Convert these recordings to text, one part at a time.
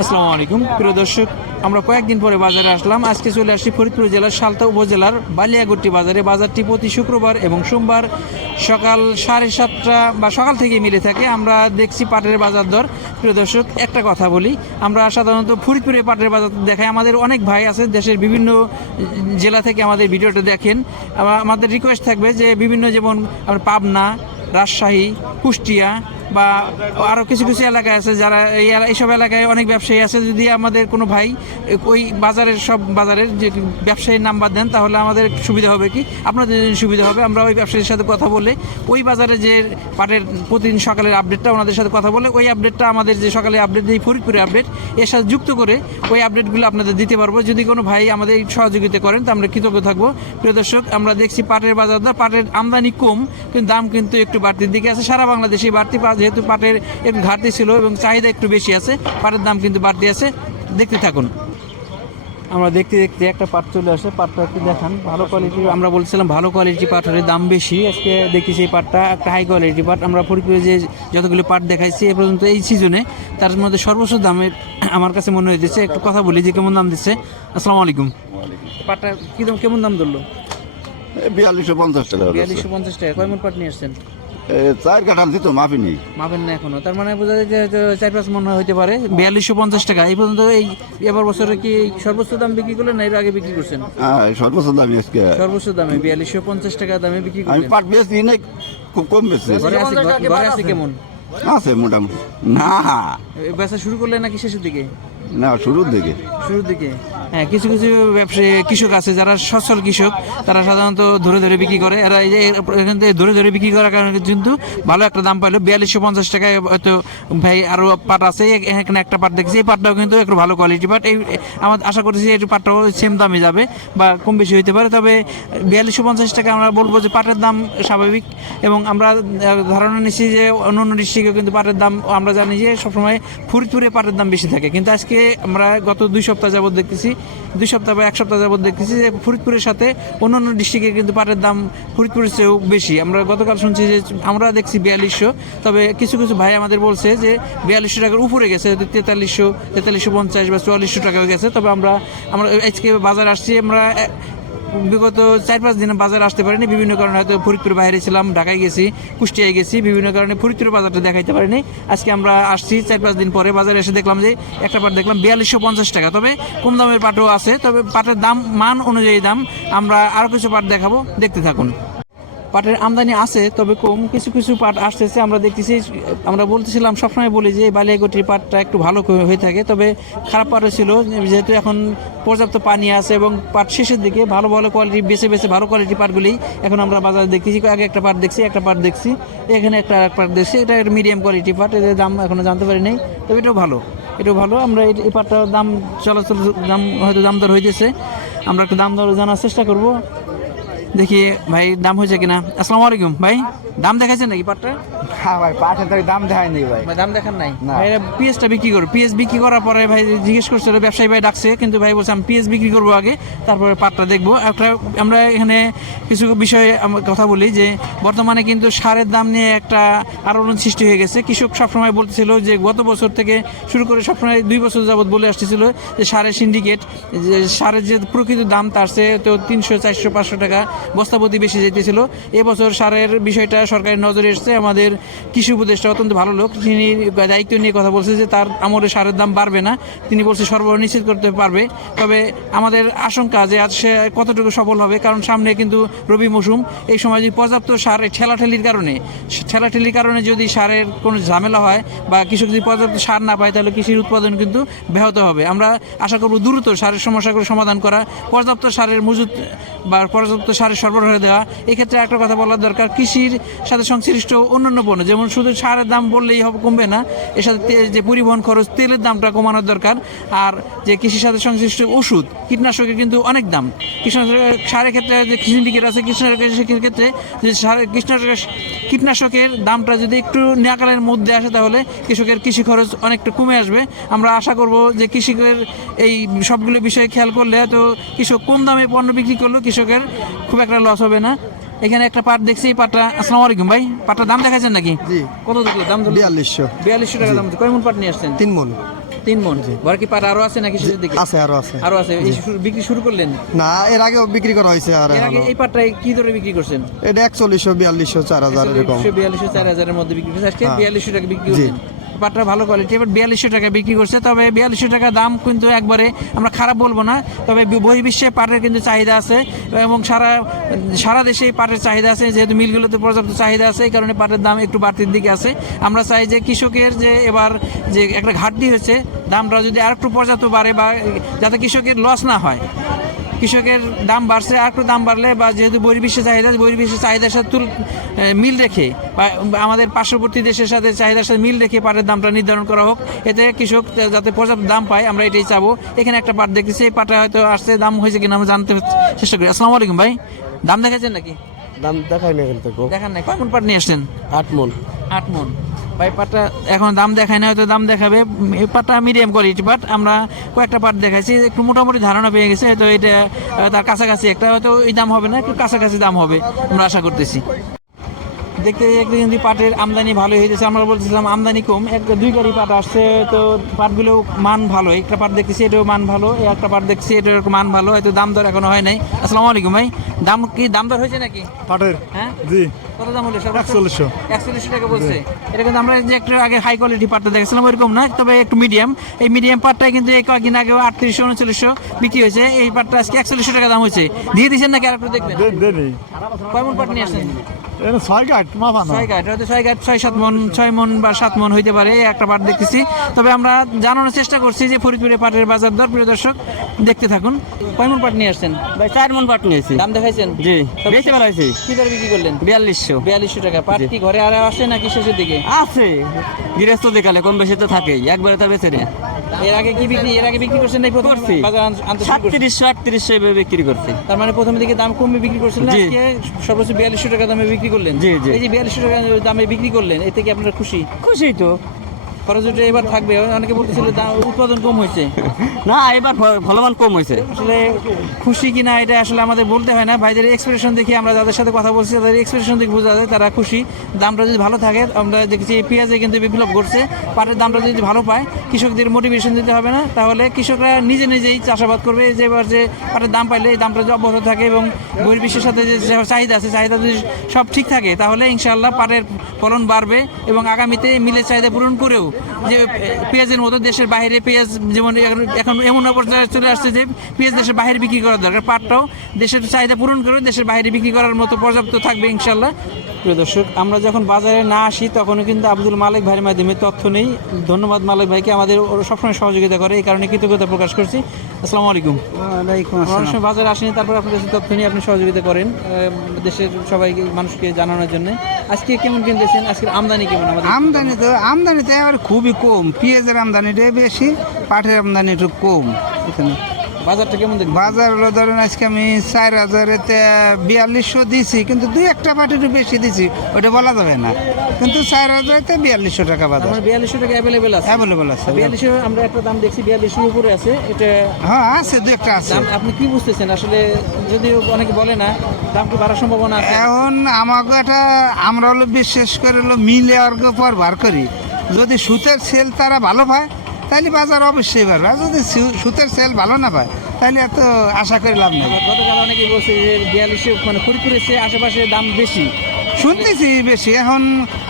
আসসালামু আলাইকুম। প্রিয় দর্শক, আমরা কয়েকদিন পরে বাজারে আসলাম। আজকে চলে আসছি ফরিদপুর জেলার সালতা উপজেলার বালিয়াগুট্টি বাজারে। বাজারটি প্রতি শুক্রবার এবং সোমবার সকাল সাড়ে সাতটা বা সকাল থেকে মিলে থাকে। আমরা দেখছি পাটের বাজার দর। প্রিয় দর্শক, একটা কথা বলি, আমরা সাধারণত ফরিদপুরে পাটের বাজার দেখাই। আমাদের অনেক ভাই আছে, দেশের বিভিন্ন জেলা থেকে আমাদের ভিডিওটা দেখেন। আমাদের রিকোয়েস্ট থাকবে যে বিভিন্ন যেমন পাবনা, রাজশাহী, কুষ্টিয়া বা আরও কিছু কিছু এলাকা আছে যারা এই এইসব এলাকায় অনেক ব্যবসায়ী আছে। যদি আমাদের কোনো ভাই ওই বাজারের সব বাজারের যে ব্যবসায়ীর নাম্বার দেন, তাহলে আমাদের সুবিধা হবে কি? আপনাদের সুবিধা হবে, আমরা ওই ব্যবসায়ীর সাথে কথা বলে ওই বাজারে যে পাটের প্রতিদিন সকালের আপডেটটা ওনাদের সাথে কথা বলে ওই আপডেটটা আমাদের যে সকালে আপডেট এই ফরিদপুরে আপডেট এর সাথে যুক্ত করে ওই আপডেটগুলো আপনাদের দিতে পারব। যদি কোনো ভাই আমাদের সহযোগিতা করেন, তো আমরা কৃতজ্ঞ থাকব। প্রিয় দর্শক, আমরা দেখছি পাটের বাজার পাটের আমদানি কম, কিন্তু দাম কিন্তু একটু বাড়তির দিকে আছে। সারা বাংলাদেশে বাড়তি যেহেতু পাটের একটু ঘাটতি ছিল এবং চাহিদা একটু বেশি আছে পাটের দাম কিন্তু বাড়তি আছে। দেখতে থাকুন। আমরা দেখতে দেখতে একটা পাট চলে আসে পাটটা একটু দেখান। ভালো কোয়ালিটির আমরা বলছিলাম ভালো কোয়ালিটি পাটের দাম বেশি। আজকে দেখি সেই পাটটা একটা হাই কোয়ালিটি পাট। আমরা ফরিদপুরে যে যতগুলো পাট দেখাইছি এ পর্যন্ত এই সিজনে তার মধ্যে সর্বোচ্চ দামের আমার কাছে মনে হয়েছে একটু কথা বলি যে কেমন দাম দিচ্ছে। আসসালামু আলাইকুম। পাটটা কি দাম কেমন দাম ধরলো? বিয়াল্লিশশো পঞ্চাশ টাকা বিয়াল্লিশশো পঞ্চাশ টাকা। কয় মন পাট নিয়ে আসছেন? চার কাঠাল দিত মাফি নেই। মাপেন না এখনও। তার মানে বোঝা যায় যে হয়তো চার পাঁচ মন হইতে পারে। বিয়াল্লিশশো পঞ্চাশ টাকা। এই পর্যন্ত এই এবার বছরে কি সর্বোচ্চ দাম বিক্রি করলেন না এর আগে বিক্রি করছেন? হ্যাঁ সর্বোচ্চ দামি আজকে। সর্বোচ্চ দামে বিয়াল্লিশশো পঞ্চাশ টাকা দামে বিক্রি আমি করলেন। পাট বেশি নেই খুব কম বেশি ঘরে আছে ঘরে- ঘরে আছে? কেমন? আছে মোটামুটি। না। এ বেচা শুরু করলেন নাকি শেষের দিকে? না শুরুর দিকে। শুরুর দিকে? হ্যাঁ কিছু কিছু ব্যবসায়ী কৃষক আছে, যারা সচ্ছল কৃষক, তারা সাধারণত ধরে ধরে বিক্রি করে। এরা এখান থেকে ধরে ধরে বিক্রি করার কারণে কিন্তু ভালো একটা দাম পাইলো। বিয়াল্লিশশো পঞ্চাশ টাকায় হয়তো ভাই আরও পাট আছে এখানে একটা পাট দেখছি। এই পাটটাও কিন্তু একটু ভালো কোয়ালিটি পাট এই আমার আশা করতেছি এই পাটটাও সেম দামে যাবে বা কম বেশি হইতে পারে। তবে বিয়াল্লিশশো পঞ্চাশ টাকা আমরা বলব যে পাটের দাম স্বাভাবিক এবং আমরা ধারণা নিচ্ছি যে অন্য অন্য ডিস্ট্রিক্টে কিন্তু পাটের দাম, আমরা জানি যে সবসময় ফরিদপুরে পাটের দাম বেশি থাকে। কিন্তু আজকে আমরা গত দুই সপ্তাহ যাবত দেখতেছি দুই সপ্তাহ বা এক সপ্তাহ যাবত দেখতেছি যে ফরিদপুরের সাথে অন্যান্য অন্য ডিস্ট্রিক্টে কিন্তু পাটের দাম ফরিদপুরের চেয়েও বেশি। আমরা গতকাল শুনছি যে আমরা দেখছি বিয়াল্লিশশো, তবে কিছু কিছু ভাই আমাদের বলছে যে বিয়াল্লিশশো টাকার উপরে গেছে তেতাল্লিশশো তেতাল্লিশশো পঞ্চাশ বা চুয়াল্লিশশো টাকা গেছে, তবে আমরা আমরা আজকে বাজার আসছি, আমরা বিগত চার পাঁচ দিনে বাজার আসতে পারিনি। বিভিন্ন কারণে হয়তো ফরিদপুর বাইরে ছিলাম, ঢাকায় গেছি, কুষ্টিয়ায় গেছি, বিভিন্ন কারণে ফরিদপুর বাজারটা দেখাইতে পারিনি। আজকে আমরা আসছি চার পাঁচ দিন পরে বাজারে এসে দেখলাম যে একটা পাট দেখলাম বিয়াল্লিশশো পঞ্চাশ টাকা। তবে কম দামের পাটও আছে, তবে পাটের দাম, মান অনুযায়ী দাম আমরা আরও কিছু পাট দেখাবো। দেখতে থাকুন। পাটের আমদানি আছে, তবে কম কিছু কিছু পাট আসতেছে। আমরা দেখতেছি, আমরা বলতেছিলাম, সবসময় বলি যে এই বালিয়াগটির পাটটা একটু ভালো হয়ে থাকে, তবে খারাপ পাটও ছিল। যেহেতু এখন পর্যাপ্ত পানি আছে এবং পাট শেষের দিকে ভালো ভালো কোয়ালিটি বেছে বেছে ভালো কোয়ালিটি পাটগুলি এখন আমরা বাজারে দেখতেছি। আগে একটা পাট দেখছি, একটা পাট দেখছি, এখানে একটা পাট দেখছি। এটা মিডিয়াম কোয়ালিটি পাট, এদের দাম এখনও জানতে পারি নাই, তবে এটাও ভালো এটাও ভালো। আমরা এই পাটটার দাম চলাচল, দাম হয়তো দাম দর হইতেছে। আমরা একটু দাম দর জানার চেষ্টা করব। দেখি ভাই দাম হয়েছে কিনা। আসসালামু আলাইকুম ভাই দাম দেখাচ্ছেন নাকি পাটটা? হ্যাঁ ভাই পাঠের তো দাম দেখায় নেই ভাই। দাম দেখান নাই। ভাই পিএসটা বিক্রি করো। পিএস বিক্রি করার পরে ভাই জিজ্ঞেস করছিল ব্যবসায়ী ভাই ডাকছে কিন্তু ভাই বলছে আমি পিএস বিক্রি করব আগে তারপরে পাটটা দেখব। একটা আমরা এখানে কিছু বিষয়ে কথা বলি যে বর্তমানে কিন্তু সারের দাম নিয়ে একটা আলোড়ন সৃষ্টি হয়ে গেছে। কৃষক সবসময় বলতেছিল যে গত বছর থেকে শুরু করে সবসময় দুই বছর যাবত বলে আসতেছিল যে সারের সিন্ডিকেট যে সারের যে প্রকৃত দাম তার চেয়ে তো তিনশো চারশো পাঁচশো টাকা বস্তাপতি বেশি যেতেছিল। এবছর সারের বিষয়টা সরকারের নজরে এসছে। আমাদের কৃষি উপদেষ্টা অত্যন্ত ভালো লোক। তিনি দায়িত্ব নিয়ে কথা বলছে যে তার আমলে সারের দাম বাড়বে না। তিনি বলছে সরবরাহ নিশ্চিত করতে পারবে। তবে আমাদের আশঙ্কা যে আজ সে কতটুকু সফল হবে, কারণ সামনে কিন্তু রবি মৌসুম। এই সময় যদি পর্যাপ্ত সার ঠেলাঠেলির কারণে ঠেলাঠেলির কারণে যদি সারের কোনো ঝামেলা হয় বা কৃষক যদি পর্যাপ্ত সার না পায়, তাহলে কৃষির উৎপাদন কিন্তু ব্যাহত হবে। আমরা আশা করব দ্রুত সারের সমস্যাগুলো সমাধান করা, পর্যাপ্ত সারের মজুত বা পর্যাপ্ত সারের সরবরাহ দেওয়া। এক্ষেত্রে একটা কথা বলার দরকার, কৃষির সাথে সংশ্লিষ্ট অন্যান্য পণ্য যেমন শুধু সারের দাম বললেই হবে, কমবে না। এর সাথে যে পরিবহন খরচ, তেলের দামটা কমানোর দরকার। আর যে কৃষির সাথে সংশ্লিষ্ট ওষুধ, কীটনাশকের কিন্তু অনেক দাম। কীটনাশক সারের ক্ষেত্রে যে সিন্ডিকেট আছে, কীটনাশকের ক্ষেত্রে যে সারের কীটনাশকের কীটনাশকের দামটা যদি একটু নাকালের মধ্যে আসে, তাহলে কৃষকের কৃষি খরচ অনেকটা কমে আসবে। আমরা আশা করব যে কৃষকের এই সবগুলো বিষয়ে খেয়াল করলে তো কৃষক কম দামে পণ্য বিক্রি করলেও কৃষকের খুব একটা লস হবে না। এখানে একটা পাট দেখছি এই পাটটা আসসালামু আলাইকুম ভাই। পাটটার দাম দেখাচ্ছেন নাকি? জি। কত দেখল? দাম? বিয়াল্লিশশো। বিয়াল্লিশশো টাকা দাম কয় মন পাট নিয়ে আসছেন? তিন মন। তিন মন? ঘর কি পাট আরও আছে নাকি শেষের দিকে? আছে আরও আছে। আরও আছে। বিক্রি শুরু করলেন? না এর আগেও বিক্রি করা হয়েছে আর এর আগে এই পাটটা কি দরে বিক্রি করছেন? এটা একচল্লিশশো বিয়াল্লিশশো চার হাজার এরকম। বিয়াল্লিশশো চার হাজারের মধ্যে বিক্রি করছে আজকে হ্যাঁ। বিয়াল্লিশশো টাকা বিক্রি। করছেন পাটটা ভালো কোয়ালিটি এবার বিয়াল্লিশশো টাকা বিক্রি করছে। তবে বিয়াল্লিশশো টাকা দাম কিন্তু একবারে আমরা খারাপ বলব না, তবে বহির্বিশ্বে পাটের কিন্তু চাহিদা আছে এবং সারা সারা দেশে পাটের চাহিদা আছে। যেহেতু মিলগুলোতে পর্যাপ্ত চাহিদা আছে, এই কারণে পাটের দাম একটু বাড়তির দিকে আছে। আমরা চাই যে কৃষকের যে এবার যে একটা ঘাটতি হয়েছে, দামটা যদি আর একটু পর্যাপ্ত বাড়ে বা যাতে কৃষকের লস না হয়। কৃষকের দাম বাড়ছে আর একটু দাম বাড়লে বা যেহেতু বহির্বিশ্বের চাহিদা বহির্বিশ্বের চাহিদার সাথে তুল মিল রেখে বা আমাদের পার্শ্ববর্তী দেশের সাথে চাহিদার সাথে মিল রেখে পাটের দামটা নির্ধারণ করা হোক এতে কৃষক যাতে পর্যাপ্ত দাম পায় আমরা এটাই চাবো। এখানে একটা পাট দেখতেছি এই পাটে হয়তো আসছে দাম হয়েছে কিনা আমরা জানতে চেষ্টা করি। আসসালামু আলাইকুম ভাই দাম দেখাচ্ছেন নাকি? দাম দেখাই না কিন্তু দেখান নাই। কয় মন পাট নিয়ে আসছেন? আট মন। আট মন। ভাই, পাটটা এখন দাম দেখায় না, হয়তো দাম দেখাবে। এই পাটটা মিডিয়াম কোয়ালিটি বাট আমরা কয়েকটা পাট দেখাইছি, একটু মোটামুটি ধারণা পেয়ে গেছে, হয়তো এটা তার কাছাকাছি একটা, হয়তো ওই দাম হবে না, একটু কাছাকাছি দাম হবে, আমরা আশা করতেছি। দেখতে দেখতে কিন্তু পাটের আমদানি ভালো হয়েছে আমরা বলছিলাম আমদানি কম। একটা দুই গাড়ি পাট আসছে তো পাটগুলো মান ভালো। একটা পাট দেখতেছি এটাও মান ভালো। এই একটা পাট দেখছি এটার মান ভালো। হয়তো দাম দর এখনও হয় নাই। আসসালামু আলাইকুম ভাই। দাম কি দাম দর হয়েছে নাকি? পাটের? হ্যাঁ? জি। কত দাম হলো? সর্বোচ্চ? একচল্লিশশো। একচল্লিশশো টাকা বলছে। এটা কিন্তু আমরা যে একটু আগে হাই কোয়ালিটি পাটটা দেখেছিলাম ওইরকম না? তবে একটু মিডিয়াম এই মিডিয়াম পাটটাই কিন্তু এই কয়েকদিন আগে আটত্রিশশো উনচল্লিশশো বিক্রি হয়েছে। এই পাটটা আজকে একচল্লিশশো টাকা দাম হয়েছে। দিয়ে দিচ্ছেন নাকি আর একটু দেখবেন? কয়মন পাট নিয়ে আসেন এটা ছয় ছয় গাছ হয়তো ছয় গাছ ছয় সাত মন ছয় মন বা সাত মন হইতে পারে একটা পাট দেখতেছি। তবে আমরা জানানোর চেষ্টা করছি যে ফরিদপুরে পাটের বাজার দর। প্রিয় দর্শক দেখতে থাকুন। পাট নিয়ে আসছেন? ভাই চার মন পাট নিয়েছি। দাম দেখাইছেন? জি বেশি হয়েছে কি দরে বিক্রি করলেন? বিয়াল্লিশশো। বিয়াল্লিশশো টাকা। পাট কি ঘরে আর আসে নাকি শেষের দিকে? আছে। গৃহস্থ দেখালে কম বেশি তো থাকেই একবারে তো বেছে নেই এর আগে কি বিক্রি এর আগে বিক্রি করছেন নাই প্রথম? সাতত্রিশশো আটত্রিশশো এভাবে বিক্রি করছি তার মানে প্রথম দিকে দাম কমে বিক্রি করছিলেন। আজকে সর্বোচ্চ বিয়াল্লিশশো টাকা দামে বিক্রি করলেন জি, জি। এই যে বিয়াল্লিশশো টাকা দামে বিক্রি করলেন এতে কি আপনারা খুশি খুশি তো খরচ উঠে এবার থাকবে। অনেকে বলতেছিল দাম- উৎপাদন কম হয়েছে। না এবার ফলমান কম হয়েছে। আসলে খুশি কিনা এটা আসলে আমাদের বলতে হয় না। ভাইদের এক্সপ্রেশন দেখে আমরা যাদের সাথে কথা বলছি তাদের এক্সপ্রেশন দেখে বোঝা যায় তারা খুশি। দামটা যদি ভালো থাকে আমরা দেখছি পেঁয়াজে কিন্তু বিপ্লব ঘটছে। পাটের দামটা যদি ভালো পায় কৃষকদের মোটিভেশন দিতে হবে না। তাহলে কৃষকরা নিজে নিজেই চাষাবাদ করবে। যে এবার যে পাটের দাম পাইলে এই দামটা যদি অব্যাহত থাকে এবং বহির্বিশ্বের সাথে যে যে চাহিদা আছে চাহিদা যদি সব ঠিক থাকে তাহলে ইনশাআল্লাহ পাটের ফলন বাড়বে এবং আগামীতে মিলের চাহিদা পূরণ করেও যে পেঁয়াজের মতো দেশের বাইরে পেঁয়াজ যেমন এখন- এমন পর্যায়ে চলে আসছে যে পেঁয়াজ দেশের বাইরে বিক্রি করার দরকার। পাটটাও দেশের চাহিদা পূরণ করে দেশের বাইরে বিক্রি করার মতো পর্যাপ্ত থাকবে ইনশাল্লাহ প্রিয় দর্শক আমরা যখন বাজারে না আসি তখনও কিন্তু আব্দুল মালিক ভাইয়ের মাধ্যমে তথ্য নেই। ধন্যবাদ মালিক ভাইকে আমাদের ওরা সবসময় সহযোগিতা করে। এই কারণে কৃতজ্ঞতা প্রকাশ করছি। আসসালামু আলাইকুম। অনেক সময় বাজারে আসেনি তারপর আপনার কাছে তথ্য নিয়ে আপনি সহযোগিতা করেন দেশের সবাইকে মানুষকে জানানোর জন্য। আজকে কেমন কিনতেছেন? আজকের আমদানি কেমন আমাদের? আমদানি তো আমদানি তো এবার খুবই কম পেঁয়াজের আমদানিটাই বেশি পাটের আমদানি একটু কম এখানে। বাজারটা কেমন দেখবেন বাজার হলো ধরেন আজকে আমি চার হাজারেতে বিয়াল্লিশশো দিছি কিন্তু দুই একটা পাট একটু বেশি দিছি ওটা বলা যাবে না। কিন্তু চার হাজারেতে বিয়াল্লিশশো টাকা বাজার। আমার বিয়াল্লিশশো টাকা অ্যাভেলেবেল আছে। অ্যাভেলেবল আছে বিয়াল্লিশশো আমরা একটা দাম দেখছি বিয়াল্লিশের উপরে আছে এটা হ্যাঁ আছে দু একটা আছে। আপনি কি বুঝতেছেন? আসলে যদিও অনেকে বলে না দাম কি বাড়ার সম্ভাবনা আছে? এখন আমাকে এটা আমরা হলো বিশেষ করে হলো মিলে অর্গ পর বার করি। যদি সুতের সেল তারা ভালো পায় তাহলে বাজার অবশ্যই বাড়বে আর যদি সুতের সেল ভালো না পায় তাহলে এত আশা করে লাভ নেই। গতকাল অনেকে বলছে যে বিয়াল্লিশে মানে সে আশেপাশে দাম বেশি। শুনতেছি বেশি। এখন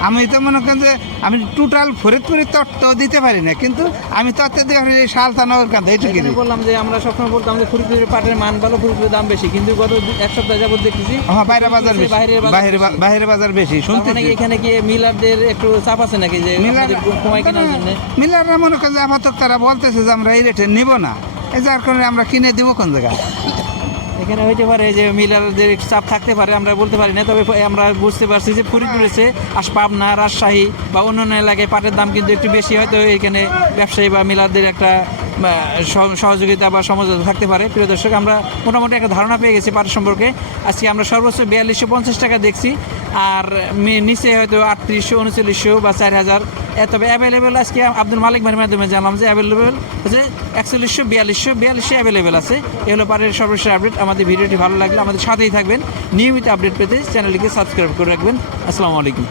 আমি তো মনে করেন যে আমি টোটাল ফরিদপুরের তত্ত্ব দিতে পারি না কিন্তু আমি তত্ত্ব দিয়ে আপনি এই সালতানগর কান্দা এইটুকু বললাম যে আমরা সবসময় বলতাম যে ফরিদপুরের পাটের মান ভালো ফরিদপুরের দাম বেশি কিন্তু গত এক সপ্তাহ যাবত দেখতেছি হ্যাঁ বাইরে বাজার বাইরে বা- বাইরের বাজার বেশি শুনতে মানে শুনতেছি। কি এখানে কি মিলারদের একটু চাপ আছে নাকি যে মিলার আপনাদের কমাই কেনার জন্য? মিলাররা মনে করেন যে আপাতত তারা বলতেছে যে আমরা এই রেটে নিব না। এই যার কারণে আমরা কিনে দিব কোন জায়গায়? এখানে হইতে পারে যে মিলারদের চাপ থাকতে পারে, আমরা বলতে পারি না, তবে আমরা বুঝতে পারছি যে ফরিদপুর এসে আস পাবনা রাজশাহী বা অন্যান্য এলাকায় পাটের দাম কিন্তু একটু বেশি, হয়তো এখানে ব্যবসায়ী বা মিলারদের একটা সহযোগিতা বা সমঝোতা থাকতে পারে। প্রিয় দর্শক, আমরা মোটামুটি একটা ধারণা পেয়ে গেছি পাট সম্পর্কে। আজকে আমরা সর্বোচ্চ বিয়াল্লিশশো পঞ্চাশ টাকা দেখছি। আর নিচে হয়তো আটত্রিশশো, উনচল্লিশশো বা চার হাজার। তবে অ্যাভেলেবেল আজকে আব্দুল মালিক ভাইয়ের মাধ্যমে জানলাম যে অ্যাভেলেবেল হচ্ছে একচল্লিশশো, বিয়াল্লিশশো বিয়াল্লিশশো অ্যাভেলেবেল আছে। এগুলো পাটের সর্বশেষ আপডেট আমাদের ভিডিওটি ভালো লাগলে আমাদের সাথেই থাকবেন। নিয়মিত আপডেট পেতে চ্যানেলটিকে সাবস্ক্রাইব করে রাখবেন। আসসালামু আলাইকুম।